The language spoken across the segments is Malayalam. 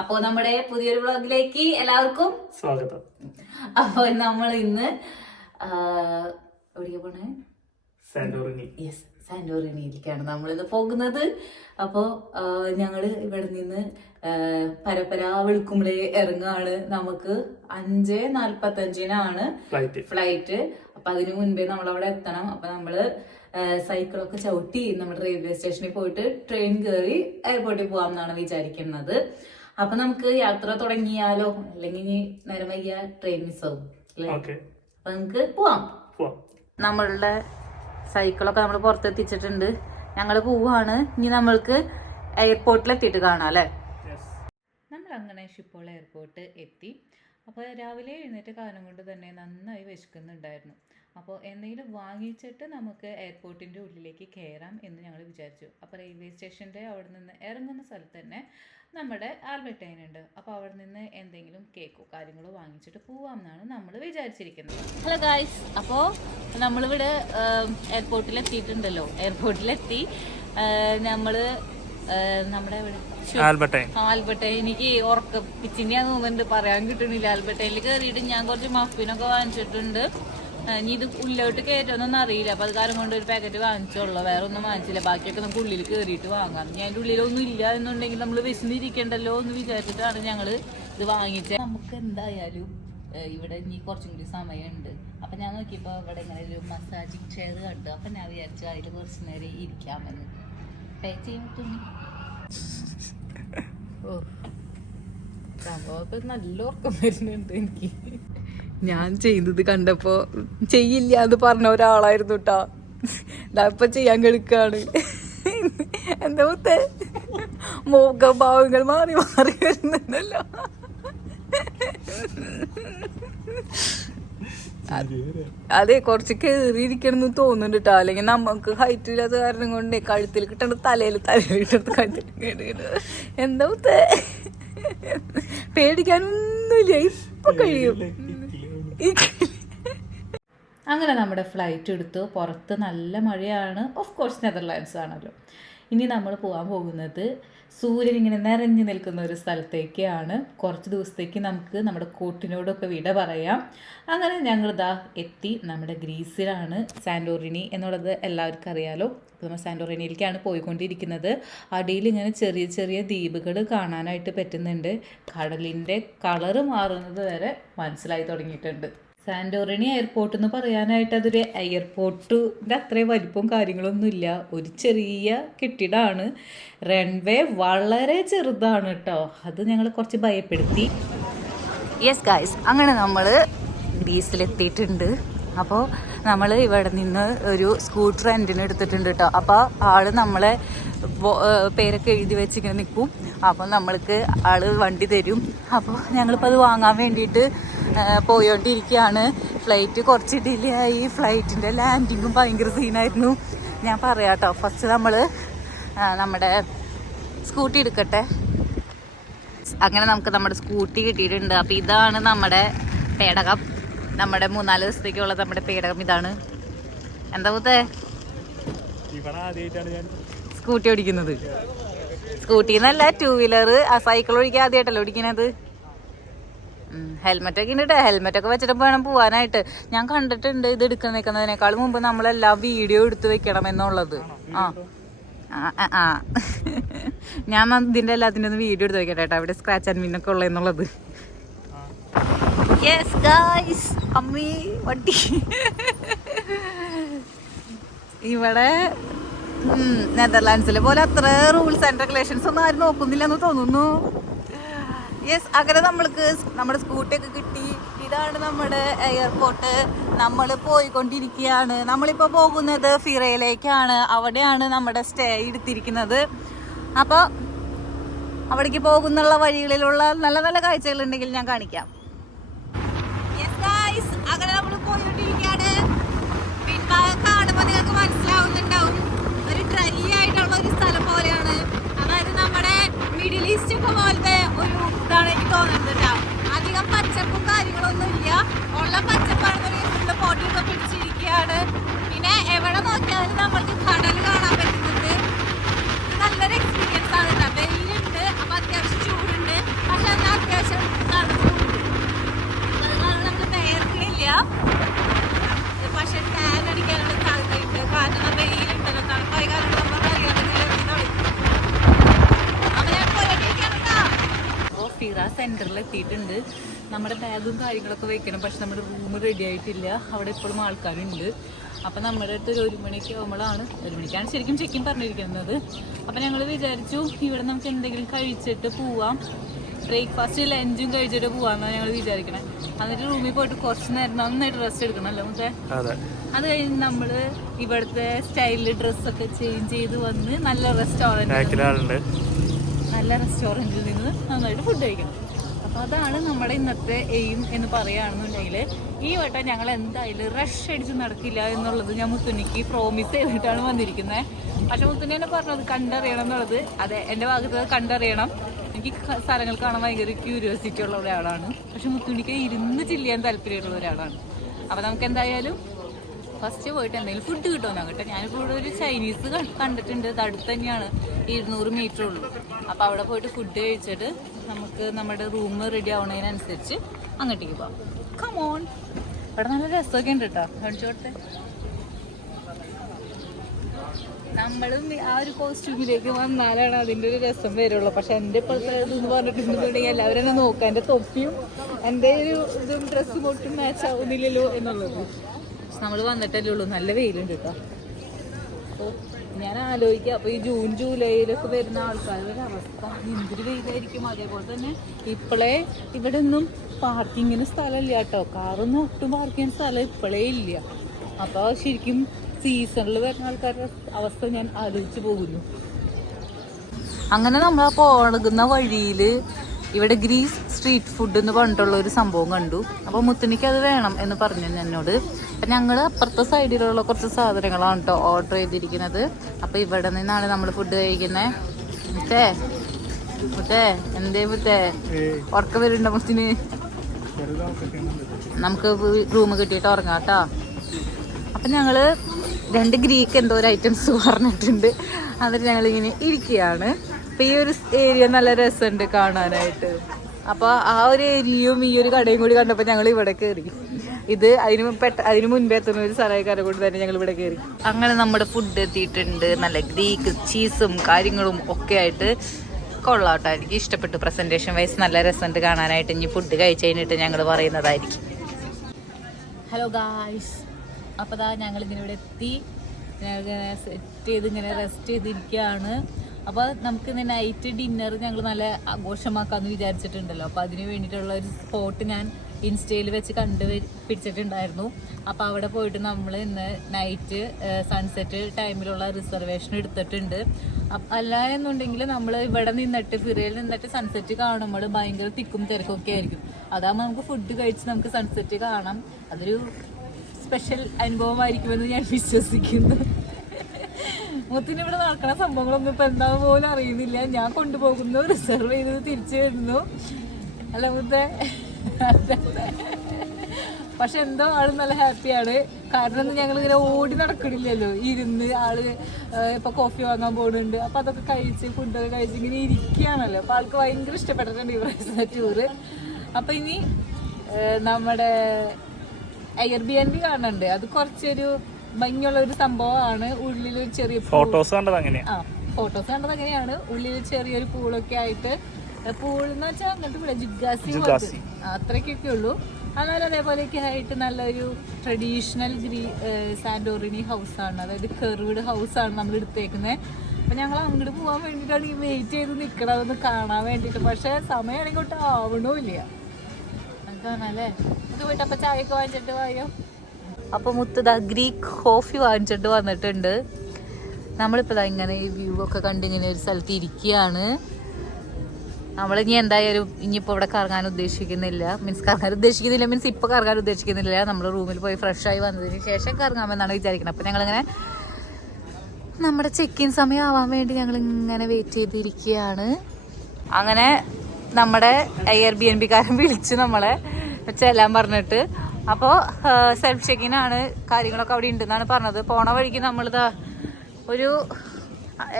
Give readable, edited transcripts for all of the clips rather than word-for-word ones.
അപ്പോ നമ്മുടെ പുതിയൊരു വ്ളോഗിലേക്ക് എല്ലാവർക്കും സ്വാഗതം. അപ്പൊ നമ്മൾ ഇന്ന് എവിടേക്കാ പോണേ? സാന്റോറിനിയിലേക്കാണ് നമ്മളിന്ന് പോകുന്നത്. അപ്പോൾ ഞങ്ങള് ഇവിടെ നിന്ന് പരപ്പര വെളുക്കുമ്പളേ ഇറങ്ങാണ്. നമുക്ക് 5:45 ഫ്ലൈറ്റ്. അപ്പൊ അതിനു മുൻപേ നമ്മളവിടെ എത്തണം. അപ്പൊ നമ്മള് സൈക്കിളൊക്കെ ചവിട്ടി നമ്മുടെ റെയിൽവേ സ്റ്റേഷനിൽ പോയിട്ട് ട്രെയിൻ കയറി എയർപോർട്ടിൽ പോകാമെന്നാണ് വിചാരിക്കുന്നത്. അപ്പൊ നമുക്ക് യാത്ര തുടങ്ങിയാലോ? അല്ലെങ്കിൽ നേരം വൈകിയ ട്രെയിൻ മിസ്സാവും അല്ലേ? അപ്പൊ നമുക്ക് പോവാം. നമ്മളുടെ സൈക്കിളൊക്കെ നമ്മൾ പുറത്തെത്തിച്ചിട്ടുണ്ട്. ഞങ്ങള് പോവാണ്. ഇനി നമ്മൾക്ക് എയർപോർട്ടിൽ എത്തിയിട്ട് കാണാം അല്ലേ? നമ്മൾ അങ്ങനെ ഷിപ്പോൾ എയർപോർട്ട് എത്തി. അപ്പോൾ രാവിലെ എഴുന്നേറ്റ കാലം കൊണ്ട് തന്നെ നന്നായി വിശക്കുന്നുണ്ടായിരുന്നു. അപ്പോൾ എന്തെങ്കിലും വാങ്ങിച്ചിട്ട് നമുക്ക് എയർപോർട്ടിൻ്റെ ഉള്ളിലേക്ക് കയറാം എന്ന് ഞങ്ങൾ വിചാരിച്ചു. അപ്പോൾ റെയിൽവേ സ്റ്റേഷൻ്റെ അവിടെ നിന്ന് ഇറങ്ങുന്ന സ്ഥലത്ത് തന്നെ നമ്മുടെ ആൽബർട്ട് ഐൻ ഉണ്ട്. അപ്പോൾ അവിടെ നിന്ന് എന്തെങ്കിലും കേക്കോ കാര്യങ്ങളോ വാങ്ങിച്ചിട്ട് പോവാം എന്നാണ് നമ്മൾ വിചാരിച്ചിരിക്കുന്നത്. ഹലോ ഗായ്സ്, അപ്പോൾ നമ്മളിവിടെ എയർപോർട്ടിൽ എത്തിയിട്ടുണ്ടല്ലോ. എയർപോർട്ടിലെത്തി നമ്മൾ നമ്മുടെ ആൽബർട്ട് എനിക്ക് പിച്ചിനെയാ തോന്നുന്നുണ്ട്, പറയാൻ കിട്ടണില്ല. ആൽബർട്ടയിൽ കയറിയിട്ട് ഞാൻ കുറച്ച് മഫിനൊക്കെ വാങ്ങിച്ചിട്ടുണ്ട്. ഇനി ഇത് ഉള്ളിലോട്ട് കയറ്റൊന്നും അറിയില്ല. അപ്പൊ അത് കാരണം കൊണ്ട് ഒരു പാക്കറ്റ് വാങ്ങിച്ചോളൂ, വേറെ ഒന്നും വാങ്ങിച്ചില്ല. ബാക്കിയൊക്കെ നമുക്ക് ഉള്ളിൽ കയറിയിട്ട് വാങ്ങാം. ഞാൻ എൻ്റെ ഉള്ളിലൊന്നും ഇല്ല എന്നുണ്ടെങ്കിൽ നമ്മൾ വിശന്നിരിക്കണ്ടല്ലോ എന്ന് വിചാരിച്ചിട്ടാണ് ഞങ്ങള് ഇത് വാങ്ങിച്ചത്. നമുക്ക് എന്തായാലും ഇവിടെ ഇനി കുറച്ചും കൂടി സമയമുണ്ട്. അപ്പൊ ഞാൻ നോക്കിയപ്പോ ഇവിടെ ഇങ്ങനെ ഒരു മസാജിങ് ചെയർ കണ്ടു. അപ്പൊ ഞാൻ വിചാരിച്ചു അതിൽ കുറച്ച് നേരം ഇരിക്കാമെന്ന്. പേ ചെയ്യും സംഭവം നല്ല ഉറക്കം വരുന്നുണ്ട് എനിക്ക്. ഞാൻ ചെയ്യുന്നത് കണ്ടപ്പോ ചെയ്യില്ല എന്ന് പറഞ്ഞ ഒരാളായിരുന്നു കേട്ടോ. ഇപ്പൊ ചെയ്യാൻ കിടക്കാണ്. എന്താ മുത്തേ മുഖഭാവങ്ങൾ മാറി മാറി വരുന്നുണ്ടല്ലോ. അതെ, കുറച്ച് കയറിയിരിക്കണം എന്ന് തോന്നുന്നുണ്ട് കേട്ടോ. അല്ലെങ്കിൽ നമുക്ക് ഹൈറ്റ് ഇല്ലാത്ത കാരണം കൊണ്ട് കഴുത്തിൽ കിട്ടണ തലയിൽ കിട്ടണത് കഴുത്തിൽ കേട്ട്. എന്താ മുത്തേ പേടിക്കാനൊന്നുമില്ല, ഇപ്പൊ കഴിയും. അങ്ങനെ നമ്മുടെ ഫ്ലൈറ്റ് എടുത്തു. പുറത്ത് നല്ല മഴയാണ്. ഓഫ് കോഴ്സ് നെതർലാൻഡ്സ് ആണല്ലോ. ഇനി നമ്മൾ പോകാൻ പോകുന്നത് സൂര്യൻ ഇങ്ങനെ നിറഞ്ഞു നിൽക്കുന്ന ഒരു സ്ഥലത്തേക്കാണ്. കുറച്ച് ദിവസത്തേക്ക് നമുക്ക് നമ്മുടെ കോട്ടിനോടൊക്കെ വിട പറയാം. അങ്ങനെ ഞങ്ങളിതാ എത്തി. നമ്മുടെ ഗ്രീസിലാണ് സാന്റോറിനി എന്നുള്ളത് എല്ലാവർക്കും അറിയാലോ. നമ്മൾ സാന്റോറിനിയിലേക്കാണ് പോയിക്കൊണ്ടിരിക്കുന്നത്. അടിയിൽ ഇങ്ങനെ ചെറിയ ചെറിയ ദ്വീപുകൾ കാണാനായിട്ട് പറ്റുന്നുണ്ട്. കടലിൻ്റെ കളറ് മാറുന്നത് വരെ മനസ്സിലായി തുടങ്ങിയിട്ടുണ്ട്. സാന്റോറിനി എയർപോർട്ട് എന്ന് പറയാനായിട്ട് അതൊരു എയർപോർട്ടിൻ്റെ അത്രയും വലിപ്പവും കാര്യങ്ങളൊന്നുമില്ല. ഒരു ചെറിയ കെട്ടിടമാണ്. റൺവേ വളരെ ചെറുതാണ് കേട്ടോ. അത് ഞങ്ങൾ കുറച്ച് ഭയപ്പെടുത്തി. യെസ് ഗായ്സ്, അങ്ങനെ നമ്മൾ ഗ്രീസിലെത്തിയിട്ടുണ്ട്. അപ്പോൾ നമ്മൾ ഇവിടെ നിന്ന് ഒരു സ്കൂട്ടർ റെൻറ്റിന് എടുത്തിട്ടുണ്ട് കേട്ടോ. അപ്പോൾ ആള് നമ്മളെ പേരൊക്കെ എഴുതി വെച്ചിങ്ങനെ നിൽക്കും. അപ്പോൾ നമ്മൾക്ക് ആള് വണ്ടി തരും. അപ്പോൾ ഞങ്ങളിപ്പോൾ അത് വാങ്ങാൻ വേണ്ടിയിട്ട് പോയോണ്ടിരിക്കുകയാണ്. ഫ്ലൈറ്റ് കുറച്ച് ഡിലേ ആയി. ഫ്ലൈറ്റിൻ്റെ ലാൻഡിങ്ങും ഭയങ്കര സീനായിരുന്നു. ഞാൻ പറയാം കേട്ടോ. ഫസ്റ്റ് നമ്മൾ നമ്മുടെ സ്കൂട്ടി എടുക്കട്ടെ. അങ്ങനെ നമുക്ക് നമ്മുടെ സ്കൂട്ടി കിട്ടിയിട്ടുണ്ട്. അപ്പോൾ ഇതാണ് നമ്മുടെ പേടകം. നമ്മുടെ 3-4 ദിവസത്തേക്കുള്ള നമ്മുടെ പേടകം ഇതാണ്. എന്താ പുത്തേ സ്കൂട്ടി ഓടിക്കുന്നത്? സ്കൂട്ടി എന്നല്ല, 2 വീലർ. ആ സൈക്കിൾ ഓടിക്കാൻ ആദ്യമായിട്ടല്ലോ ഓടിക്കുന്നത്. ഹെൽമെറ്റൊക്കെ ഉണ്ട്. ഹെൽമെറ്റൊക്കെ വെച്ചിട്ട് വേണം പോവാനായിട്ട്. ഞാൻ കണ്ടിട്ടുണ്ട് ഇത് എടുക്കുന്നതിനേക്കാൾ മുമ്പ് നമ്മളെല്ലാം വീഡിയോ എടുത്ത് വെക്കണം എന്നുള്ളത്. ആ ഞാൻ ഇതിൻ്റെ എല്ലാത്തിൻ്റെ ഒന്ന് വീഡിയോ എടുത്ത് വെക്കട്ടെ കേട്ടോ, അവിടെ സ്ക്രാച്ച് ആൻഡ് വിന്നൊക്കെ ഉള്ളതെന്നുള്ളത്. യെസ് ഗായ്സ്, അമ്മീ വണ്ടി ഇവിടെ നെതർലാൻഡ്സിലെ പോലെ അത്ര റൂൾസ് ആൻഡ് റെഗുലേഷൻസ് ഒന്നും ആരും നോക്കുന്നില്ലെന്ന് തോന്നുന്നു. യെസ്, അങ്ങനെ നമ്മൾക്ക് നമ്മുടെ സ്കൂട്ടിയൊക്കെ കിട്ടി. ഇതാണ് നമ്മുടെ എയർപോർട്ട്. നമ്മൾ പോയിക്കൊണ്ടിരിക്കുകയാണ്. നമ്മളിപ്പോൾ പോകുന്നത് ഫിറയിലേക്കാണ്. അവിടെയാണ് നമ്മുടെ സ്റ്റേ എടുത്തിരിക്കുന്നത്. അപ്പോൾ അവിടേക്ക് പോകുന്നുള്ള വഴികളിലുള്ള നല്ല നല്ല കാഴ്ചകളുണ്ടെങ്കിൽ ഞാൻ കാണിക്കാം. അങ്ങനെ നമ്മൾ പോയിക്കൊണ്ടിരിക്കുകയാണ്. പിൻഭാഗം കാണുമ്പോൾ നിങ്ങൾക്ക് മനസ്സിലാവുന്നുണ്ടാവും, ഒരു ഡ്രൈ ആയിട്ടുള്ള ഒരു സ്ഥലം പോലെയാണ്. അതായത് നമ്മുടെ മിഡിൽ ഈസ്റ്റ് ഒക്കെ പോലത്തെ ഒരു ഇതാണ് എനിക്ക് തോന്നുന്നത്. അധികം പച്ചപ്പും കാര്യങ്ങളൊന്നും ഇല്ല. ഉള്ള പച്ചപ്പാണെന്നുള്ള പൊടിയൊക്കെ പിടിച്ചിരിക്കുകയാണ്. പിന്നെ എവിടെ നോക്കിയാലും നമ്മൾക്ക് കടൽ കാണാൻ പറ്റുന്നുണ്ട്. നല്ലൊരു എക്സ്പീരിയൻസ് ആണ്. വെയിലുണ്ട്, അപ്പം അത്യാവശ്യം ചൂടുണ്ട്. സെന്ററിൽ എത്തിയിട്ടുണ്ട്. നമ്മുടെ ബാഗും കാര്യങ്ങളൊക്കെ വെക്കണം, പക്ഷെ നമ്മുടെ റൂം റെഡി ആയിട്ടില്ല. അവിടെ ഇപ്പോഴും ആൾക്കാരുണ്ട്. അപ്പം നമ്മുടെ അടുത്ത് ഒരു 1 മണിക്ക് ആകുമ്പോഴാണ്, 1 മണിക്കാണ് ശരിക്കും ചെക്കിൻ പറഞ്ഞിരിക്കുന്നത്. അപ്പം ഞങ്ങൾ വിചാരിച്ചു ഇവിടെ നമുക്ക് എന്തെങ്കിലും കഴിച്ചിട്ട് പോവാം, ബ്രേക്ക്ഫാസ്റ്റ് ലഞ്ചും കഴിച്ചിട്ട് പോവാന്നാണ് ഞങ്ങൾ വിചാരിക്കണേ. എന്നിട്ട് റൂമിൽ പോയിട്ട് കുറച്ച് നേരം നന്നായിട്ട് റെസ്റ്റ് എടുക്കണം അല്ലേ മുത്തേ? അത് കഴിഞ്ഞ് നമ്മൾ ഇവിടുത്തെ സ്റ്റൈലിൽ ഡ്രസ്സൊക്കെ ചേഞ്ച് ചെയ്ത് വന്ന് നല്ല റെസ്റ്റോറൻറ്റിൽ നിന്ന് നന്നായിട്ട് ഫുഡ് കഴിക്കണം. അപ്പോൾ അതാണ് നമ്മുടെ ഇന്നത്തെ എയിം എന്ന് പറയുകയാണെന്നുണ്ടെങ്കിൽ. ഈ വട്ടം ഞങ്ങൾ എന്തായാലും റഷ് അടിച്ച് നടക്കില്ല എന്നുള്ളത് ഞാൻ മുത്തുണ്ണിക്ക് പ്രോമിസ് ചെയ്തിട്ടാണ് വന്നിരിക്കുന്നത്. പക്ഷെ മുത്തുണ്ണി എന്നെ പറഞ്ഞത് കണ്ടറിയണം എന്നുള്ളത്. അതെ, എൻ്റെ ഭാഗത്ത് കണ്ടറിയണം. എനിക്ക് സ്ഥലങ്ങൾ കാണാൻ ഭയങ്കര ക്യൂരിയോസിറ്റി ഉള്ള ഒരാളാണ്. പക്ഷെ മുത്തുണ്ണിക്ക് ഇരുന്ന് ചില്ല് ചെയ്യാൻ താല്പര്യമുള്ള ഒരാളാണ്. അപ്പോൾ നമുക്ക് എന്തായാലും ഫസ്റ്റ് പോയിട്ട് എന്തെങ്കിലും ഫുഡ് കിട്ടുമെന്നാണ് കേട്ടോ. ഞാനിപ്പോൾ ഇവിടെ ഒരു ചൈനീസ് കണ്ടിട്ടുണ്ട്. ഇത് അടുത്ത് തന്നെയാണ്, 200 മീറ്റർ ഉള്ളൂ. അപ്പോൾ അവിടെ പോയിട്ട് ഫുഡ് കഴിച്ചിട്ട് നമുക്ക് നമ്മുടെ റൂം റെഡി ആവുന്നതിനനുസരിച്ച് അങ്ങോട്ടേക്ക് പോകാം. കമോൺ. ഇവിടെ നല്ല രസമൊക്കെ ഉണ്ട് കേട്ടോ, കാണിച്ചോട്ടെ. നമ്മളും ആ ഒരു കോസ്റ്റ്യൂമിലേക്ക് വന്നാലാണ് അതിൻ്റെ ഒരു രസം വരുള്ളൂ. പക്ഷെ എൻ്റെ ഇപ്പോഴത്തെ ഇതെന്ന് പറഞ്ഞിട്ടുണ്ടെന്നുണ്ടെങ്കിൽ എല്ലാവരും എന്നെ നോക്കാം, എൻ്റെ തൊപ്പിയും എൻ്റെ ഒരു ഇതും ഡ്രസ്സും ഒട്ടും മാച്ച് ആവുന്നില്ലല്ലോ എന്നുള്ളത്. പക്ഷെ നമ്മൾ വന്നിട്ടല്ലേ ഉള്ളൂ. നല്ല വെയിലുണ്ട് കേട്ടോ. അപ്പോൾ ഞാൻ ആലോചിക്കാം, അപ്പോൾ ഈ ജൂൺ ജൂലൈയിലൊക്കെ വരുന്ന ആൾക്കാരുടെ ഒരു അവസ്ഥ എന്തൊരു വെയിലായിരിക്കും. അതേപോലെ തന്നെ ഇപ്പോഴേ ഇവിടെ ഒന്നും പാർക്കിങ്ങിന് സ്ഥലമില്ല കേട്ടോ. കാറൊന്നും ഒട്ടും പാർക്ക് ചെയ്യാൻ സ്ഥലം ഇപ്പോഴേ ഇല്ല. അപ്പോൾ ശരിക്കും സീസണിൽ വരുന്ന ആൾക്കാരുടെ അവസ്ഥ ഞാൻ ആലോചിച്ച് പോകുന്നു. അങ്ങനെ നമ്മൾ ആ പോകുന്ന വഴിയിൽ ഇവിടെ ഗ്രീസ് സ്ട്രീറ്റ് ഫുഡ് എന്ന് പറഞ്ഞിട്ടുള്ള ഒരു സംഭവം കണ്ടു. അപ്പോൾ മുത്തനിക്ക് അത് വേണം എന്ന് പറഞ്ഞു എന്നോട്. അപ്പം ഞങ്ങൾ അപ്പുറത്തെ സൈഡിലുള്ള കുറച്ച് സാധനങ്ങളാണ് കേട്ടോ ഓർഡർ ചെയ്തിരിക്കുന്നത്. അപ്പോൾ ഇവിടെ നിന്നാണ് നമ്മൾ ഫുഡ് കഴിക്കുന്നത്. മുത്തേ എന്തേ മുത്തേ ഉറക്കം വരുന്നുണ്ടോ മുത്തിന്? നമുക്ക് റൂം കിട്ടിയിട്ട് ഉറങ്ങാം കേട്ടോ. അപ്പം ഞങ്ങൾ 2 ഗ്രീക്ക് എന്തോ ഒരു ഐറ്റംസ് പറഞ്ഞിട്ടുണ്ട്. എന്നിട്ട് ഞങ്ങളിങ്ങനെ ഇരിക്കുകയാണ്. അപ്പം ഈ ഒരു ഏരിയ നല്ല രസമുണ്ട് കാണാനായിട്ട്. അപ്പോൾ ആ ഒരു ഏരിയയും ഈ ഒരു കടയും കൂടി കണ്ടപ്പോൾ ഞങ്ങൾ ഇവിടെ കയറി. ഇത് അതിന് മുൻപേ എത്തുന്ന ഒരു സഹായക്കാരെ കൊണ്ട് തന്നെ ഞങ്ങൾ ഇവിടെ കയറി. അങ്ങനെ നമ്മുടെ ഫുഡ് എത്തിയിട്ടുണ്ട്. നല്ല ഗ്രീക്ക് ചീസും കാര്യങ്ങളും ഒക്കെ ആയിട്ട് കൊള്ളാട്ടോ. എനിക്ക് ഇഷ്ടപ്പെട്ടു. പ്രസൻറ്റേഷൻ വൈസ് നല്ല രസമുണ്ട് കാണാനായിട്ട്. ഇനി ഫുഡ് കഴിച്ച് കഴിഞ്ഞിട്ട് ഞങ്ങൾ പറയുന്നതായിരിക്കും. ഹലോ ഗായ്സ്, അപ്പോൾ ദാ ഞങ്ങളിങ്ങനെ ഇവിടെ എത്തി. ഞങ്ങളിങ്ങനെ സെറ്റ് ചെയ്ത് ഇങ്ങനെ റെസ്റ്റ് ചെയ്തിരിക്കുകയാണ്. അപ്പോൾ നമുക്കിന്ന് നൈറ്റ് ഡിന്നർ ഞങ്ങൾ നല്ല ആഘോഷമാക്കാമെന്ന് വിചാരിച്ചിട്ടുണ്ടല്ലോ. അപ്പോൾ അതിന് വേണ്ടിയിട്ടുള്ള ഒരു സ്പോട്ട് ഞാൻ ഇൻസ്റ്റയിൽ വെച്ച് പിടിച്ചിട്ടുണ്ടായിരുന്നു. അപ്പോൾ അവിടെ പോയിട്ട് നമ്മൾ ഇന്ന് നൈറ്റ് സൺസെറ്റ് ടൈമിലുള്ള റിസർവേഷൻ എടുത്തിട്ടുണ്ട്. അല്ല എന്നുണ്ടെങ്കിൽ നമ്മൾ ഇവിടെ നിന്നിട്ട് ഫിറയിൽ നിന്നിട്ട് സൺസെറ്റ് കാണുമ്പോൾ ഭയങ്കര തിക്കും തിരക്കൊക്കെ ആയിരിക്കും. അതാകുമ്പോൾ നമുക്ക് ഫുഡ് കഴിച്ച് നമുക്ക് സൺസെറ്റ് കാണാം. അതൊരു സ്പെഷ്യൽ അനുഭവമായിരിക്കുമെന്ന് ഞാൻ വിശ്വസിക്കുന്നു. മുത്തിന് ഇവിടെ നടക്കുന്ന സംഭവങ്ങളൊന്നും ഇപ്പം എന്താ പോലും അറിയുന്നില്ല. ഞാൻ കൊണ്ടുപോകുന്നു, റിസർവ് ചെയ്തത് തിരിച്ചു വരുന്നു. അല്ല മുത്തേ? പക്ഷെ എന്തോ ആള് നല്ല ഹാപ്പിയാണ്. കാരണം ഞങ്ങളിങ്ങനെ ഓടി നടക്കണില്ലല്ലോ, ഇരുന്ന് ആള് ഇപ്പൊ കോഫി വാങ്ങാൻ പോകുന്നുണ്ട്. അപ്പൊ അതൊക്കെ കഴിച്ച് ഫുഡൊക്കെ കഴിച്ച് ഇങ്ങനെ ഇരിക്കുകയാണല്ലോ. അപ്പൊ ആൾക്ക് ഭയങ്കര ഇഷ്ടപ്പെട്ടിട്ടുണ്ട് ഈ പ്രാവശ്യത്തെ ടൂറ്. അപ്പൊ ഇനി നമ്മുടെ Airbnb കാണുന്നുണ്ട്. അത് കുറച്ചൊരു ഭംഗിയുള്ള ഒരു സംഭവമാണ്. ഉള്ളിലൊരു ചെറിയ ഫോട്ടോസ് കണ്ടത് അങ്ങനെയാണ്. ഉള്ളിൽ ചെറിയൊരു പൂളൊക്കെ ആയിട്ട്, പൂൾ എന്ന് വെച്ചാൽ അങ്ങനത്തെ ഇവിടെ ജുഗാസി അത്രയ്ക്കൊക്കെ ഉള്ളൂ. എന്നാലും അതേപോലെയൊക്കെ ആയിട്ട് നല്ലൊരു ട്രഡീഷണൽ സാന്റോറിനി ഹൗസാണ്. അതായത് കെർവ്ഡ് ഹൗസാണ് നമ്മൾ എടുത്തേക്കുന്നത്. അപ്പം ഞങ്ങൾ അങ്ങോട്ട് പോകാൻ വേണ്ടിയിട്ടാണ് ഈ വെയിറ്റ് ചെയ്ത് നിൽക്കണം അതൊന്ന് കാണാൻ വേണ്ടിയിട്ട്. പക്ഷേ സമയമാണെങ്കിൽ ഒട്ടും ആവണമില്ല. അല്ലേ ഇത് പോയിട്ട് അപ്പം ചായയൊക്കെ വാങ്ങിച്ചിട്ട് പോയോ. അപ്പോൾ മുത്തത് ഗ്രീക്ക് കോഫി വാങ്ങിച്ചിട്ട് വന്നിട്ടുണ്ട്. നമ്മളിപ്പോൾ ഇങ്ങനെ ഈ വ്യൂ ഒക്കെ കണ്ടിങ്ങനെ ഒരു സ്ഥലത്ത് ഇരിക്കുകയാണ്. നമ്മളിനി എന്തായാലും ഇനിയിപ്പോൾ ഇവിടെ കറങ്ങാൻ ഉദ്ദേശിക്കുന്നില്ല. മീൻസ് ഇപ്പോൾ കറങ്ങാൻ ഉദ്ദേശിക്കുന്നില്ല. നമ്മൾ റൂമിൽ പോയി ഫ്രഷായി വന്നതിന് ശേഷം കറങ്ങാമെന്നാണ് വിചാരിക്കുന്നത്. അപ്പോൾ ഞങ്ങളിങ്ങനെ നമ്മുടെ ചെക്കിൻ സമയം ആവാൻ വേണ്ടി ഞങ്ങളിങ്ങനെ വെയിറ്റ് ചെയ്തിരിക്കുകയാണ്. അങ്ങനെ നമ്മുടെ Airbnb കാരൻ വിളിച്ച് നമ്മളെ ചെല്ലാൻ പറഞ്ഞിട്ട്. അപ്പോൾ സെൽഫ് ചെക്കിനാണ്, കാര്യങ്ങളൊക്കെ അവിടെ ഉണ്ടെന്നാണ് പറഞ്ഞത്. പോണ വഴിക്ക് നമ്മളിതാ ഒരു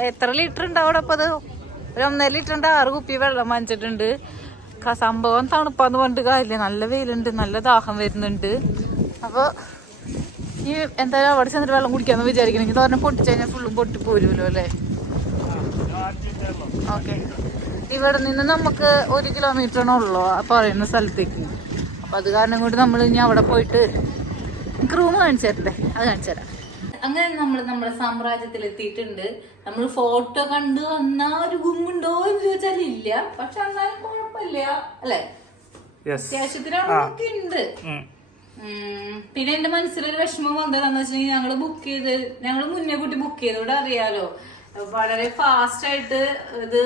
എത്ര ലിറ്റർ ഉണ്ട് അവിടെ? അപ്പോൾ അത് ഒരു 1.5 ലിറ്ററിൻ്റെ 6 കുപ്പി വെള്ളം വാങ്ങിച്ചിട്ടുണ്ട്. സംഭവം തണുപ്പാന്ന് പറഞ്ഞിട്ട് കാര്യമില്ല, നല്ല വെയിലുണ്ട്, നല്ല ദാഹം വരുന്നുണ്ട്. അപ്പോൾ ഈ എന്തായാലും അവിടെ ചെന്നിട്ട് വെള്ളം കുടിക്കാമെന്ന് വിചാരിക്കണമെങ്കിൽ തോന്നെ പൊട്ടിച്ചു കഴിഞ്ഞാൽ ഫുള്ളും പൊട്ടിപ്പോരുമല്ലോ അല്ലേ. ഓക്കെ, ഇവിടെ നിന്ന് നമുക്ക് 1 കിലോമീറ്ററാണ് ഉള്ളൂ ആ പറയുന്ന സ്ഥലത്തേക്ക്. അപ്പം അത് കാരണം കൊണ്ട് നമ്മൾ ഇനി അവിടെ പോയിട്ട് റൂം കാണിച്ചു തരണ്ടേ, അത് കാണിച്ചു തരാം. അങ്ങനെ നമ്മൾ നമ്മുടെ സാമ്രാജ്യത്തിൽ എത്തിയിട്ടുണ്ട്. നമ്മൾ ഫോട്ടോ കണ്ടു വന്ന ഒരു ഗുമ്മുണ്ടോ എന്ന് ചോദിച്ചാൽ ഇല്ല, പക്ഷെ എന്നാലും കുഴപ്പമില്ല അല്ലെ, അത്യാവശ്യത്തിനൊക്കെ ഉണ്ട്. പിന്നെ എന്റെ മനസ്സിലൊരു വിഷമം വന്നതെന്ന് വെച്ചിട്ടുണ്ടെങ്കിൽ ഞങ്ങള് മുന്നേ കൂട്ടി ബുക്ക് ചെയ്തോടെ അറിയാലോ, വളരെ ഫാസ്റ്റ് ആയിട്ട് ഇത്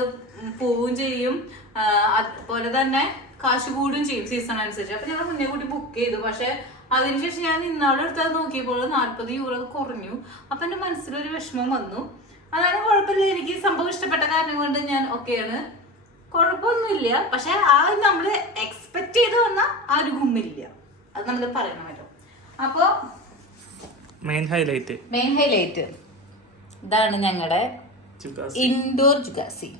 പോവുകയും ചെയ്യും, അതുപോലെ തന്നെ കാശ് കൂടുകയും ചെയ്യും സീസൺ അനുസരിച്ച്. അപ്പൊ ഞങ്ങൾ മുന്നേ കൂട്ടി ബുക്ക് ചെയ്തു. പക്ഷെ അതിനുശേഷം ഞാൻ ഇന്നാളെ എടുത്താൽ നോക്കിയപ്പോൾ 40 യൂറോ കുറഞ്ഞു. അപ്പൊ എന്റെ മനസ്സിലൊരു വിഷമം വന്നു. അതായത് കുഴപ്പമില്ല, എനിക്ക് സംഭവം ഇഷ്ടപ്പെട്ട കാരണം കൊണ്ട് ഞാൻ ഓക്കെയാണ്, കുഴപ്പമൊന്നുമില്ല. പക്ഷെ ആ നമ്മള് എക്സ്പെക്ട് ചെയ്ത് വന്ന ആ ഒരു ഗുമ്മില്ല, അത് നമ്മള് പറയണമല്ലോ. അപ്പൊ മെയിൻ ഹൈലൈറ്റ് ഇതാണ് ഞങ്ങളുടെ ഇൻഡോർ ജുഗാസി.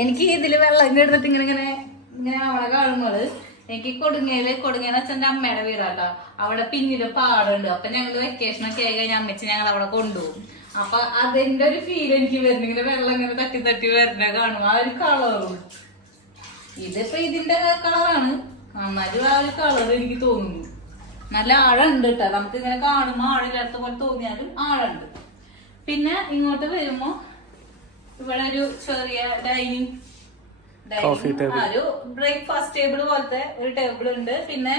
എനിക്ക് ഇതില് വെള്ളം കിടന്നിട്ട് ഇങ്ങനെ അവളെ കാണുമ്പോള് എനിക്ക് കൊടുങ്ങേന്ന് അച്ഛൻ്റെ അമ്മയുടെ വീടാട്ടോ. അവിടെ പിന്നില് പാടുണ്ട്. അപ്പൊ ഞങ്ങള് വെക്കേഷൻ ഒക്കെ ആയി കഴിഞ്ഞാൽ അമ്മച്ചി ഞങ്ങൾ അവിടെ കൊണ്ടുപോകും. അപ്പൊ അതിന്റെ ഒരു ഫീൽ എനിക്ക് വരുന്നു, ഇങ്ങനെ വെള്ളം ഇങ്ങനെ തട്ടി വരുന്ന കാണും. ആ ഒരു കളറും ഇതിപ്പോ ഇതിന്റെ കളറാണ്, എന്നാലും ആ ഒരു കളർ എനിക്ക് തോന്നുന്നു. നല്ല ആഴുണ്ട് കേട്ടോ, നമുക്ക് ഇങ്ങനെ കാണുമ്പോ ആഴില്ലാത്ത പോലെ തോന്നിയാലും ആഴുണ്ട്. പിന്നെ ഇങ്ങോട്ട് വരുമ്പോ ഇവിടെ ഒരു ചെറിയ ഡൈനിങ് ഒരു ബ്രേക്ക്ഫാസ്റ്റ് ടേബിൾ പോലത്തെ ഒരു ടേബിൾ ഉണ്ട്. പിന്നെ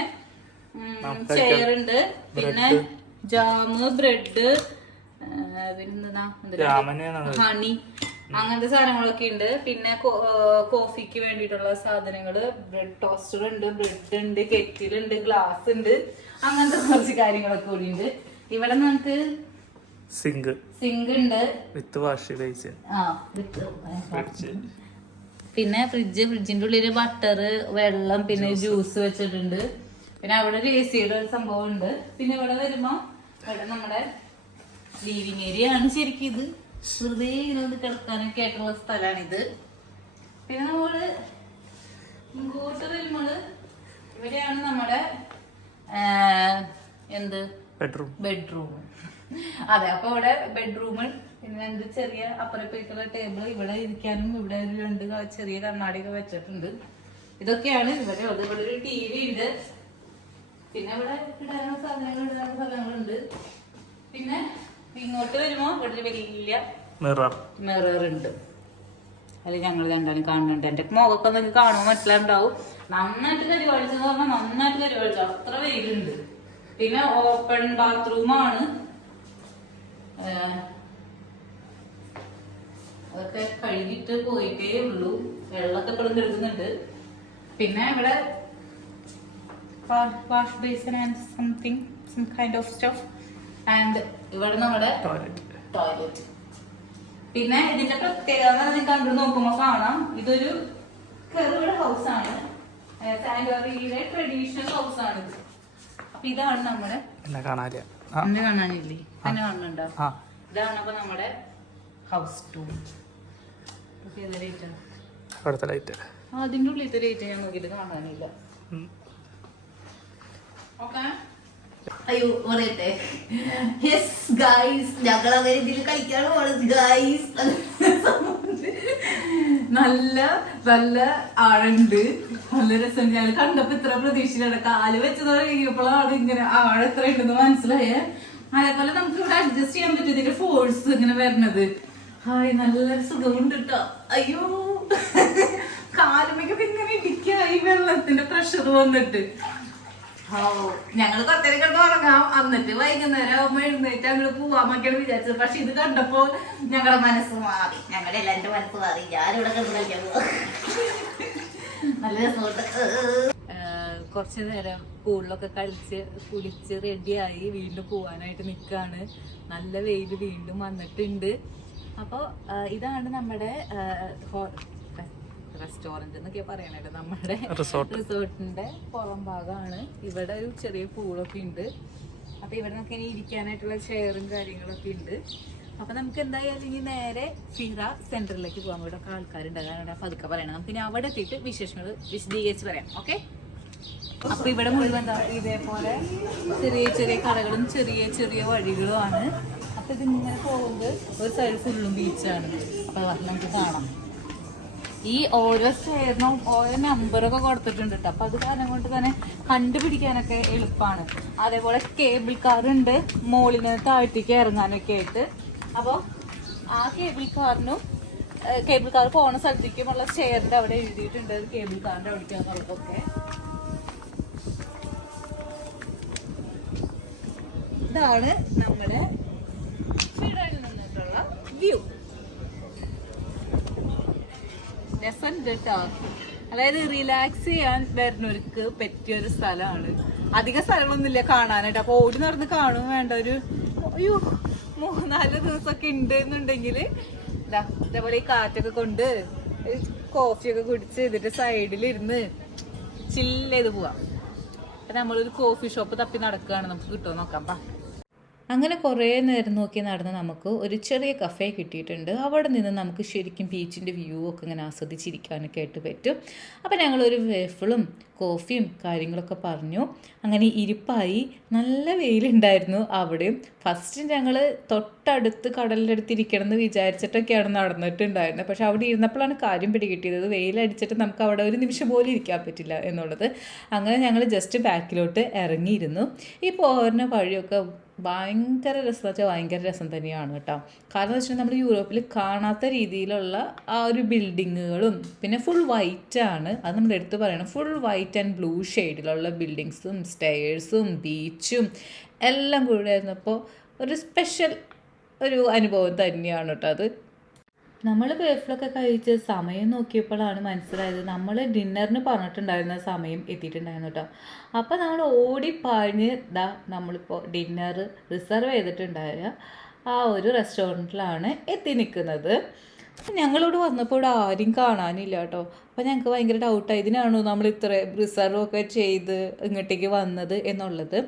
ചെയർ ഉണ്ട്, പിന്നെ ജാമ്, ബ്രെഡ്, പിന്നെന്താ ഹണി, അങ്ങനത്തെ സാധനങ്ങളൊക്കെ ഉണ്ട്. പിന്നെ കോഫിക്ക് വേണ്ടിയിട്ടുള്ള സാധനങ്ങള്, ബ്രെഡ് ടോസ്റ്റർ ഉണ്ട്, ബ്രെഡ് ഉണ്ട്, കെറ്റിലുണ്ട്, ഗ്ലാസ് ഉണ്ട്, അങ്ങനത്തെ കുറച്ച് കാര്യങ്ങളൊക്കെ കൂടി ഉണ്ട്. ഇവിടെ നമുക്ക് സിങ്ക് ഉണ്ട് വിത്ത് വാഷ് ബേസിൻ, പിന്നെ ഫ്രിഡ്ജിന്റെ ഉള്ളില് ബട്ടർ, വെള്ളം, പിന്നെ ജ്യൂസ് വെച്ചിട്ടുണ്ട്. പിന്നെ അവിടെ ഒരു AC യുടെ ഒരു സംഭവം ഉണ്ട്. പിന്നെ ഇവിടെ വരുമ്പോ ഇവിടെ നമ്മുടെ ലിവിങ് ഏരിയ ആണ്. ശരിക്കും ഇത് വെറുതെ ഇരുന്ന് കിടക്കാനൊക്കെ ആയിട്ടുള്ള സ്ഥലമാണിത്. പിന്നെ നമ്മള് ഇങ്ങോട്ട് വരുമ്പോള് ഇവിടെയാണ് നമ്മുടെ ബെഡ്റൂം. അതെ, അപ്പൊ ഇവിടെ ബെഡ്റൂമിൽ പിന്നെ 2 ചെറിയ അപ്പുറത്തേക്കുള്ള ടേബിൾ, ഇവിടെ ഇരിക്കാനും ഇവിടെ ഒരു 2 ചെറിയ കണ്ണാടിയൊക്കെ വെച്ചിട്ടുണ്ട്. ഇതൊക്കെയാണ് ഇവിടെ ഉള്ളത്. ഇവിടെ ഒരു TV ഉണ്ട്. പിന്നെ ഇവിടെ ഇടാനുള്ള സ്ഥലങ്ങളുണ്ട്. പിന്നെ ഇങ്ങോട്ട് വരുമ്പോ ഇവിടെ ഒരു വലിയ മിറർ ഉണ്ട്. അത് ഞങ്ങൾ രണ്ടാലും കാണുന്നുണ്ട്. എന്റെ മുഖമൊക്കെ നിങ്ങൾക്ക് കാണുമ്പോൾ മനസ്സിലാണ്ടാവും. നന്നായിട്ട് കരിവാളിച്ചെന്ന് പറഞ്ഞാൽ നന്നായിട്ട് കരിവാളിച്ചു, അത്ര വെയിലുണ്ട്. പിന്നെ ഓപ്പൺ ബാത്റൂമാണ്, അതൊക്കെ കഴുകിട്ട് പോയിട്ടേ ഉള്ളൂ, വെള്ളമൊക്കെ എപ്പോഴും കെടുക്കുന്നുണ്ട്. പിന്നെ ഇവിടെ wash basin and some kind of stuff. And ഇവിടെ നമ്മുടെ ടോയ്ലറ്റ്. പിന്നെ ഇതിന്റെ പ്രത്യേകത നിങ്ങൾക്ക് കണ്ടു നോക്കുമ്പോ കാണാം, ഇതൊരു കെർവ്ഡ് ഹൗസ് ആണ്, സാന്റോറിനിയിലെ ട്രഡീഷണൽ ഹൗസ് ആണിത്. അപ്പൊ ഇതാണ് നമ്മുടെ കാണാനില്ലേ, തന്നെ കാണുന്നുണ്ടോ? ഇതാണ് അപ്പൊ നമ്മുടെ ഹൗസ് ടൂർ. അതിന്റെ ഉള്ളിലത്തെ ലൈറ്റ് ഞാൻ നോക്കിയിട്ട് കാണാനില്ല. ഓക്കെ, അയ്യോ പറയട്ടെ. യെസ് ഗൈസ്, ഞങ്ങൾ അങ്ങനെ ഇതിൽ കഴിക്കാണ് പോണത് ഗൈസ്. നല്ല നല്ല ആഴുണ്ട്, നല്ല രസം. ഞാൻ കണ്ടപ്പോ ഇത്ര പ്രതീക്ഷയിലാണ്, കാല് വെച്ച് തുടങ്ങിയപ്പോഴാണ് ഇങ്ങനെ ആഴ എത്ര ഉണ്ടെന്ന് മനസ്സിലായേ. അതേപോലെ നമുക്ക് ഇവിടെ അഡ്ജസ്റ്റ് ചെയ്യാൻ പറ്റും, ഇതിന്റെ ഫോഴ്സ് ഇങ്ങനെ വരണത്. ഹായ്, നല്ല സുഖമുണ്ട് കേട്ടോ. അയ്യോ, കാലുമൊക്കെ ഇങ്ങനെ ഇടിക്കായി വെള്ളത്തിന്റെ പ്രഷർ വന്നിട്ട്. ഞങ്ങള് കുറച്ചേരം കിടന്ന് ഉറങ്ങാം, എന്നിട്ട് വൈകുന്നേരം ആവുമ്പോ എഴുന്നേറ്റ് ഞങ്ങള് പോവാന്നൊക്കെയാണ് വിചാരിച്ചത്. പക്ഷെ ഇത് കണ്ടപ്പോ ഞങ്ങളുടെ മനസ്സ് മാറി, ഞങ്ങളുടെ എല്ലാവരുടെ മനസ്സ് മാറി. ഞാനിവിടെ കിടന്ന് കളിക്കാൻ പോവാ. നല്ല രസമുണ്ട്. കുറച്ചു നേരം പൂളിലൊക്കെ കളിച്ച് കുളിച്ച് റെഡിയായി വീണ്ടും പോവാനായിട്ട് നിൽക്കുകയാണ്. നല്ല വെയിൽ വീണ്ടും വന്നിട്ടുണ്ട്. അപ്പോൾ ഇതാണ് നമ്മുടെ റെസ്റ്റോറന്റ് എന്നൊക്കെ പറയണല്ലോ, നമ്മുടെ റിസോർട്ടിന്റെ പുറം ഭാഗമാണ്. ഇവിടെ ഒരു ചെറിയ പൂളൊക്കെ ഉണ്ട്. അപ്പൊ ഇവിടെ നമുക്ക് ഇനി ഇരിക്കാനായിട്ടുള്ള ചെയറും കാര്യങ്ങളൊക്കെ ഉണ്ട്. അപ്പൊ നമുക്ക് എന്തായാലും ഇനി നേരെ ഫിറ സെന്ററിലേക്ക് പോകാൻ. ഇവിടെ ആൾക്കാരുണ്ടാകാൻ പതുക്കെ പറയണം. നമുക്ക് ഇനി അവിടെ എത്തിയിട്ട് വിശേഷങ്ങൾ വിശദീകരിച്ച് പറയാം. ഓക്കെ, അപ്പൊ ഇവിടെ മുഴുവൻ ഇതേപോലെ ചെറിയ ചെറിയ കടകളും ചെറിയ ചെറിയ വഴികളുമാണ്. അപ്പൊ ഇതിങ്ങനെ പോകുന്നത് ഒരു സൈഡ് ഫുള്ളും ബീച്ചാണ്. അപ്പൊ നമുക്ക് കാണാം. ഈ ഓരോ സ്റ്റെയറിനും ഓരോ നമ്പറൊക്കെ കൊടുത്തിട്ടുണ്ട് കേട്ടോ. അപ്പൊ അത് കാരണം കൊണ്ട് തന്നെ കണ്ടുപിടിക്കാനൊക്കെ എളുപ്പമാണ്. അതേപോലെ കേബിൾ കാർ ഉണ്ട് മുകളിൽ നിന്ന് താഴത്തേക്ക് ഇറങ്ങാനൊക്കെ ആയിട്ട്. അപ്പോൾ ആ കേബിൾ കാർ പോണ സ്ഥലത്തേക്കുമുള്ള സ്റ്റെയറിന്റെ അവിടെ എഴുതിയിട്ടുണ്ട് കേബിൾ കാറിന്റെ അവിടേക്കാന്നുള്ളതൊക്കെ. ഇതാണ് നമ്മുടെ സ്വീഡനിൽ നിന്നിട്ടുള്ള വ്യൂ. രസമുണ്ട് കേട്ടോ. അതായത് റിലാക്സ് ചെയ്യാൻ വരുന്നവർക്ക് പറ്റിയൊരു സ്ഥലമാണ്. അധികം സ്ഥലങ്ങളൊന്നുമില്ല കാണാനായിട്ട്. അപ്പൊ ഓടി നടന്ന് കാണും വേണ്ട. ഒരു 3-4 ദിവസമൊക്കെ ഉണ്ട് എന്നുണ്ടെങ്കിൽ ഇതേപോലെ ഈ കാറ്റൊക്കെ കൊണ്ട് കോഫിയൊക്കെ കുടിച്ച് ഇതിന്റെ സൈഡിലിരുന്ന് ചില്ല് ചെയ്ത് പോവാം. അപ്പൊ നമ്മളൊരു കോഫി ഷോപ്പ് തപ്പി നടക്കുകയാണ്. നമുക്ക് കിട്ടുമോ നോക്കാം. അങ്ങനെ കുറേ നേരം നോക്കി നടന്ന് നമുക്ക് ഒരു ചെറിയ കഫേ കിട്ടിയിട്ടുണ്ട്. അവിടെ നിന്ന് നമുക്ക് ശരിക്കും ബീച്ചിൻ്റെ വ്യൂ ഒക്കെ ഇങ്ങനെ ആസ്വദിച്ചിരിക്കാനൊക്കെ ആയിട്ട് പറ്റും. അപ്പോൾ ഞങ്ങളൊരു വേഫിളും കോഫിയും കാര്യങ്ങളൊക്കെ പറഞ്ഞു. അങ്ങനെ ഇരിപ്പായി. നല്ല വെയിലുണ്ടായിരുന്നു അവിടെയും. ഫസ്റ്റ് ഞങ്ങൾ തൊട്ടടുത്ത് കടലിൻ്റെ അടുത്ത് ഇരിക്കണം എന്ന് വിചാരിച്ചിട്ടൊക്കെയാണ് നടന്നിട്ടുണ്ടായിരുന്നത്. പക്ഷെ അവിടെ ഇരുന്നപ്പോഴാണ് കാര്യം പിടികിട്ടിയത്. വെയിലടിച്ചിട്ട് നമുക്ക് അവിടെ ഒരു നിമിഷം പോലും ഇരിക്കാൻ പറ്റില്ല എന്നുള്ളത്. അങ്ങനെ ഞങ്ങൾ ജസ്റ്റ് ബാക്കിലോട്ട് ഇറങ്ങിയിരുന്നു. ഈ പോരുന്ന വഴിയൊക്കെ ഭയങ്കര രസം വെച്ചാൽ ഭയങ്കര രസം തന്നെയാണ് കേട്ടോ. കാരണം എന്ന് വെച്ചിട്ടുണ്ടെങ്കിൽ നമ്മൾ യൂറോപ്പിൽ കാണാത്ത രീതിയിലുള്ള ആ ഒരു ബിൽഡിങ്ങുകളും പിന്നെ ഫുൾ വൈറ്റാണ്. അത് നമ്മൾ എടുത്ത് പറയണം. ഫുൾ വൈറ്റ് ആൻഡ് ബ്ലൂ ഷെയ്ഡിലുള്ള ബിൽഡിങ്സും സ്റ്റെയർസും ബീച്ചും എല്ലാം കൂടെ ആയിരുന്നപ്പോൾ ഒരു സ്പെഷ്യൽ ഒരു അനുഭവം തന്നെയാണ് കേട്ടോ അത്. നമ്മൾ വേഫിലൊക്കെ കഴിച്ച് സമയം നോക്കിയപ്പോഴാണ് മനസ്സിലായത് നമ്മൾ ഡിന്നറിന് പറഞ്ഞിട്ടുണ്ടായിരുന്ന സമയം എത്തിയിട്ടുണ്ടായിരുന്നു കേട്ടോ. അപ്പോൾ നമ്മൾ ഓടിപ്പാഞ്ഞ് നമ്മളിപ്പോൾ ഡിന്നർ റിസർവ് ചെയ്തിട്ടുണ്ടായ ആ ഒരു റെസ്റ്റോറൻറ്റിലാണ് എത്തി നിൽക്കുന്നത്. ഞങ്ങളോട് വന്നപ്പോൾ ഇവിടെ ആരും കാണാനില്ല കേട്ടോ. അപ്പോൾ ഞങ്ങൾക്ക് ഭയങ്കര ഡൗട്ടായി, ഇതിനാണോ നമ്മൾ ഇത്ര റിസർവൊക്കെ ചെയ്ത് ഇങ്ങോട്ടേക്ക് വന്നത് എന്നുള്ളത്.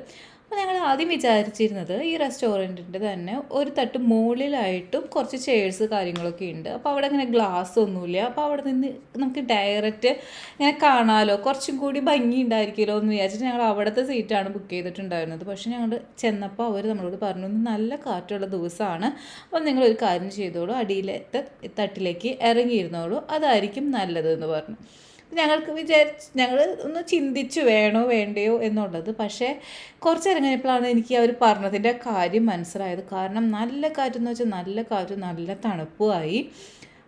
അപ്പോൾ ഞങ്ങൾ ആദ്യം വിചാരിച്ചിരുന്നത് ഈ റെസ്റ്റോറൻറ്റിൻ്റെ തന്നെ ഒരു തട്ട് മുകളിലായിട്ടും കുറച്ച് ചെയർസ് കാര്യങ്ങളൊക്കെ ഉണ്ട്. അപ്പോൾ അവിടെ ഇങ്ങനെ ഗ്ലാസ് ഒന്നുമില്ല. അപ്പോൾ അവിടെ നിന്ന് നമുക്ക് ഡയറക്റ്റ് ഇങ്ങനെ കാണാമല്ലോ, കുറച്ചും കൂടി ഭംഗി ഉണ്ടായിരിക്കുമല്ലോ എന്ന് വിചാരിച്ചിട്ട് ഞങ്ങൾ അവിടുത്തെ സീറ്റാണ് ബുക്ക് ചെയ്തിട്ടുണ്ടായിരുന്നത്. പക്ഷേ ഞങ്ങൾ ചെന്നപ്പോൾ അവർ നമ്മളോട് പറഞ്ഞു നല്ല കാറ്റുള്ള ദിവസമാണ്, അപ്പോൾ നിങ്ങളൊരു കാര്യം ചെയ്തോളൂ, അടിയിലത്തെ തട്ടിലേക്ക് ഇറങ്ങിയിരുന്നോളൂ, അതായിരിക്കും നല്ലതെന്ന് പറഞ്ഞു. ഞങ്ങൾ ഒന്ന് ചിന്തിച്ചു വേണോ വേണ്ടയോ എന്നുള്ളത്. പക്ഷേ കുറച്ച് ഇറങ്ങിയപ്പോഴാണ് എനിക്ക് അവർ പറഞ്ഞതിൻ്റെ കാര്യം മനസ്സിലായത്. കാരണം നല്ല കാറ്റെന്ന് വെച്ചാൽ നല്ല കാറ്റും നല്ല തണുപ്പുമായി.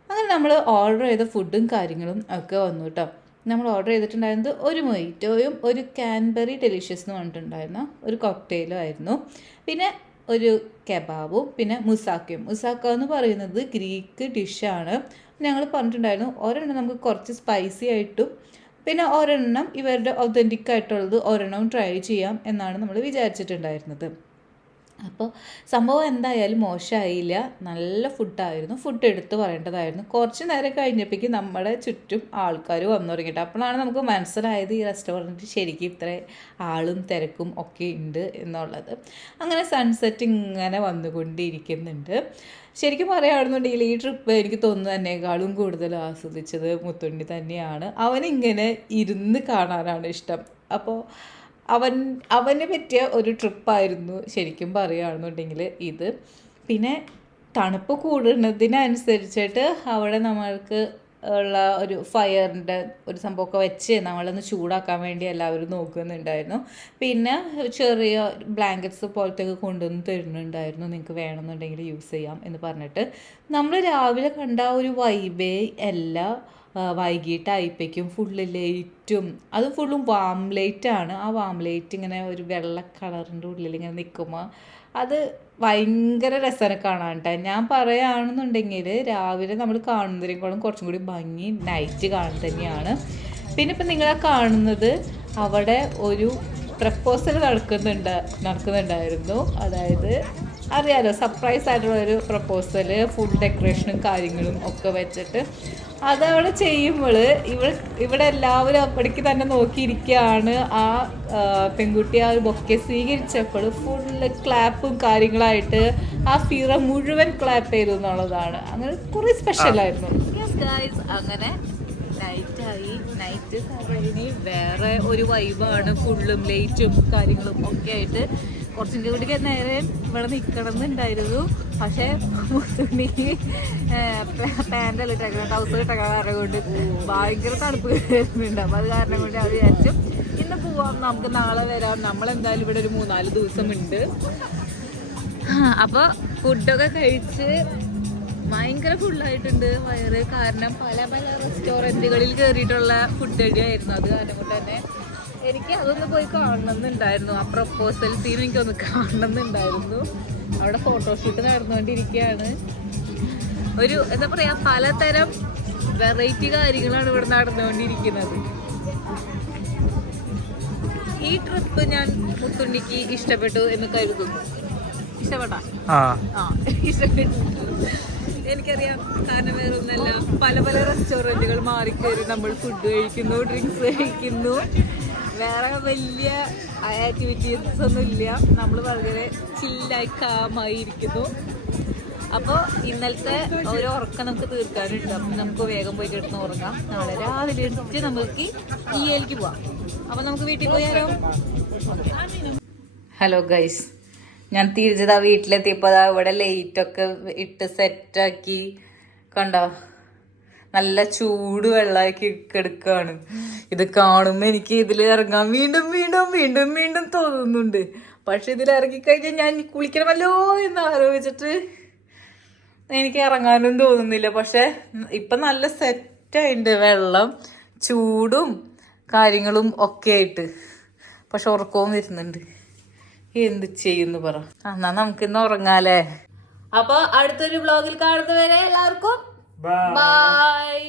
അങ്ങനെ നമ്മൾ ഓർഡർ ചെയ്ത ഫുഡും കാര്യങ്ങളും ഒക്കെ വന്നു കേട്ടോ. നമ്മൾ ഓർഡർ ചെയ്തിട്ടുണ്ടായിരുന്നത് ഒരു മൊയ്റ്റോയും ഒരു കാൻബറി ഡെലിഷ്യസ് എന്ന് പറഞ്ഞിട്ടുണ്ടായിരുന്ന ഒരു കോക്ടെയിലും ആയിരുന്നു. പിന്നെ ഒരു കെബാബും പിന്നെ മുസാക്കയും. മുസാക്ക എന്ന് പറയുന്നത് ഗ്രീക്ക് ഡിഷാണ്. ഞങ്ങൾ പറഞ്ഞിട്ടുണ്ടായിരുന്നു ഒരെണ്ണം നമുക്ക് കുറച്ച് സ്പൈസി ആയിട്ടും പിന്നെ ഒരെണ്ണം ഇവരുടെ ഒതൻറ്റിക് ആയിട്ടുള്ളത് ഒരെണ്ണം ട്രൈ ചെയ്യാം എന്നാണ് നമ്മൾ വിചാരിച്ചിട്ടുണ്ടായിരുന്നത്. അപ്പോൾ സംഭവം എന്തായാലും മോശമായില്ല, നല്ല ഫുഡായിരുന്നു. ഫുഡ് എടുത്ത് പറയേണ്ടതായിരുന്നു. കുറച്ച് നേരം കഴിഞ്ഞപ്പോഴേക്കും നമ്മുടെ ചുറ്റും ആൾക്കാർ വന്നു തുടങ്ങിയിട്ട് അപ്പോഴാണ് നമുക്ക് മനസ്സിലായത് ഈ റെസ്റ്റോറൻറ്റ് ശരിക്കും ഇത്ര ആളും തിരക്കും ഒക്കെ ഉണ്ട് എന്നുള്ളത്. അങ്ങനെ സൺസെറ്റ് ഇങ്ങനെ വന്നുകൊണ്ടിരിക്കുന്നുണ്ട്. ശരിക്കും പറയുകയാണെന്നുണ്ടെങ്കിൽ ഈ ട്രിപ്പ് എനിക്ക് തോന്നുന്നു എന്നേക്കാളും കൂടുതൽ ആസ്വദിച്ചത് മുത്തുണ്ണി തന്നെയാണ്. അവനിങ്ങനെ ഇരുന്ന് കാണാനാണ് ഇഷ്ടം. അപ്പോൾ അവന് പറ്റിയ ഒരു ട്രിപ്പായിരുന്നു ശരിക്കും പറയുകയാണെന്നുണ്ടെങ്കിൽ ഇത്. പിന്നെ തണുപ്പ് കൂടുന്നതിനനുസരിച്ചിട്ട് അവിടെ നമ്മൾക്ക് ഉള്ള ഒരു ഫയറിൻ്റെ ഒരു സംഭവമൊക്കെ വെച്ച് നമ്മളൊന്ന് ചൂടാക്കാൻ വേണ്ടി എല്ലാവരും നോക്കുന്നുണ്ടായിരുന്നു. പിന്നെ ചെറിയ ബ്ലാങ്കറ്റ്സ് പോലത്തെയൊക്കെ കൊണ്ടുവന്ന് തരുന്നുണ്ടായിരുന്നു, നിങ്ങൾക്ക് വേണമെന്നുണ്ടെങ്കിൽ യൂസ് ചെയ്യാം എന്ന് പറഞ്ഞിട്ട്. നമ്മൾ രാവിലെ കണ്ട ഒരു വൈബേ എല്ലാ വൈകിട്ടായിപ്പോഴേക്കും ഫുള്ള് ലൈറ്റും, അത് ഫുള്ളും വാം ലൈറ്റാണ്. ആ വാം ലൈറ്റ് ഇങ്ങനെ ഒരു വെള്ള കളറിൻ്റെ ഉള്ളിൽ ഇങ്ങനെ നിൽക്കുമ്പോൾ അത് ഭയങ്കര രസമാണ് കാണാൻ കേട്ടോ. ഞാൻ പറയുകയാണെന്നുണ്ടെങ്കിൽ രാവിലെ നമ്മൾ കാണുന്നതിനേക്കാളും കുറച്ചും കൂടി ഭംഗി നൈറ്റ് കാണുന്നത് തന്നെയാണ്. പിന്നെ ഇപ്പം നിങ്ങളെ കാണുന്നത് അവിടെ ഒരു പ്രപ്പോസൽ നടക്കുന്നുണ്ടായിരുന്നു. അതായത് അറിയാലോ, സർപ്രൈസ് ആയിട്ടുള്ള ഒരു പ്രപ്പോസൽ, ഫുൾ ഡെക്കറേഷനും കാര്യങ്ങളും ഒക്കെ വെച്ചിട്ട് അതവിടെ ചെയ്യുമ്പോൾ ഇവിടെ എല്ലാവരും അപ്പടിക്ക് തന്നെ നോക്കിയിരിക്കുകയാണ്. ആ പെൺകുട്ടി ആ ഒരു ബൊക്കെ സ്വീകരിച്ചപ്പോൾ ഫുള്ള് ക്ലാപ്പും കാര്യങ്ങളായിട്ട് ആ ഫീറ മുഴുവൻ ക്ലാപ്പ് ചെയ്തു എന്നുള്ളതാണ്. അങ്ങനെ കുറേ സ്പെഷ്യലായിരുന്നു. അങ്ങനെ നൈറ്റായി. നൈറ്റ് സെറമണി വേറെ ഒരു വൈബാണ്, ഫുള്ളും ലൈറ്റും കാര്യങ്ങളും ഒക്കെ ആയിട്ട് കുറച്ചും കൂടി നേരെ ഇവിടെ നിൽക്കണമെന്നുണ്ടായിരുന്നു. പക്ഷെ മുത്തുണ്ണിക്ക് പാൻ്റല്ല ഇട്ടേക്കണം, ട്രൗസർ ഇട്ടേക്കാൻ കാരണം കൊണ്ട് ഭയങ്കര തണുപ്പ് വരുന്നുണ്ട്. അപ്പം അത് കാരണം കൊണ്ട് അത് വിചാരിച്ചു ഇന്ന് പോവാം, നമുക്ക് നാളെ വരാം. നമ്മളെന്തായാലും ഇവിടെ ഒരു 3-4 ദിവസമുണ്ട്. അപ്പോൾ ഫുഡൊക്കെ കഴിച്ച് ഭയങ്കര ഫുള്ളായിട്ടുണ്ട് വയറ്. കാരണം പല പല റെസ്റ്റോറൻറ്റുകളിൽ കയറിയിട്ടുള്ള ഫുഡ് അടിയായിരുന്നു. അത് കാരണം കൊണ്ട് തന്നെ എനിക്ക് അതൊന്ന് പോയി കാണണമെന്നുണ്ടായിരുന്നു. ആ പ്രപ്പോസൽ സീൻ എനിക്കൊന്ന് കാണണമെന്നുണ്ടായിരുന്നു. അവിടെ ഫോട്ടോഷൂട്ട് നടന്നുകൊണ്ടിരിക്കുകയാണ്. ഒരു എന്താ പറയുക, പലതരം വെറൈറ്റി കാര്യങ്ങളാണ് ഇവിടെ നടന്നുകൊണ്ടിരിക്കുന്നത്. ഈ ട്രിപ്പ് ഞാൻ മുത്തുണ്ണിക്ക് ഇഷ്ടപ്പെട്ടു എന്ന് കരുതുന്നു. ഇഷ്ടപ്പെട്ടാ? ഇഷ്ടപ്പെട്ടു. എനിക്കറിയാം, കാരണം വേറൊന്നല്ല, പല പല റെസ്റ്റോറൻറ്റുകൾ മാറിക്കയറി നമ്മൾ ഫുഡ് കഴിക്കുന്നു, ഡ്രിങ്ക്സ് കഴിക്കുന്നു. വേറെ വലിയ ആക്ടിവിറ്റീസ് ഒന്നും ഇല്ല. നമ്മൾ വളരെ ചില്ലായി കാമായി ഇരിക്കുന്നു. അപ്പോൾ ഇന്നലത്തെ ഒരു ഉറക്കം നമുക്ക് തീർക്കാനുണ്ട്. അപ്പം നമുക്ക് വേഗം പോയി കിടന്ന് ഉറങ്ങാം. നാളെ രാവിലെ എണീറ്റ് നമുക്ക് ഈയിലേക്ക് പോവാം. അപ്പം നമുക്ക് വീട്ടിൽ പോയാലോ? ഹലോ ഗൈസ്, ഞാൻ തിരിച്ചതാ വീട്ടിലെത്തിയപ്പോൾ ഇവിടെ ലൈറ്റൊക്കെ ഇട്ട് സെറ്റാക്കി. കണ്ടോ, നല്ല ചൂട് വെള്ളമാക്കി കിടക്കുകയാണ്. ഇത് കാണുമ്പോൾ എനിക്ക് ഇതിൽ ഇറങ്ങാൻ വീണ്ടും വീണ്ടും വീണ്ടും വീണ്ടും തോന്നുന്നുണ്ട്. പക്ഷെ ഇതിൽ ഇറങ്ങിക്കഴിഞ്ഞാൽ ഞാൻ കുളിക്കണമല്ലോ എന്ന് ആലോചിച്ചിട്ട് എനിക്ക് ഇറങ്ങാനും തോന്നുന്നില്ല. പക്ഷെ ഇപ്പം നല്ല സെറ്റായിട്ടുണ്ട്, വെള്ളം ചൂടും കാര്യങ്ങളും ഒക്കെ ആയിട്ട്. പക്ഷെ ഉറക്കവും വരുന്നുണ്ട്. എന്ത് ചെയ്യുന്നു പറ. എന്നാ നമുക്കിന്ന് ഉറങ്ങാലേ. അപ്പൊ അടുത്തൊരു വ്ളോഗിൽ കാണുന്നവരെ എല്ലാവർക്കും ബൈ.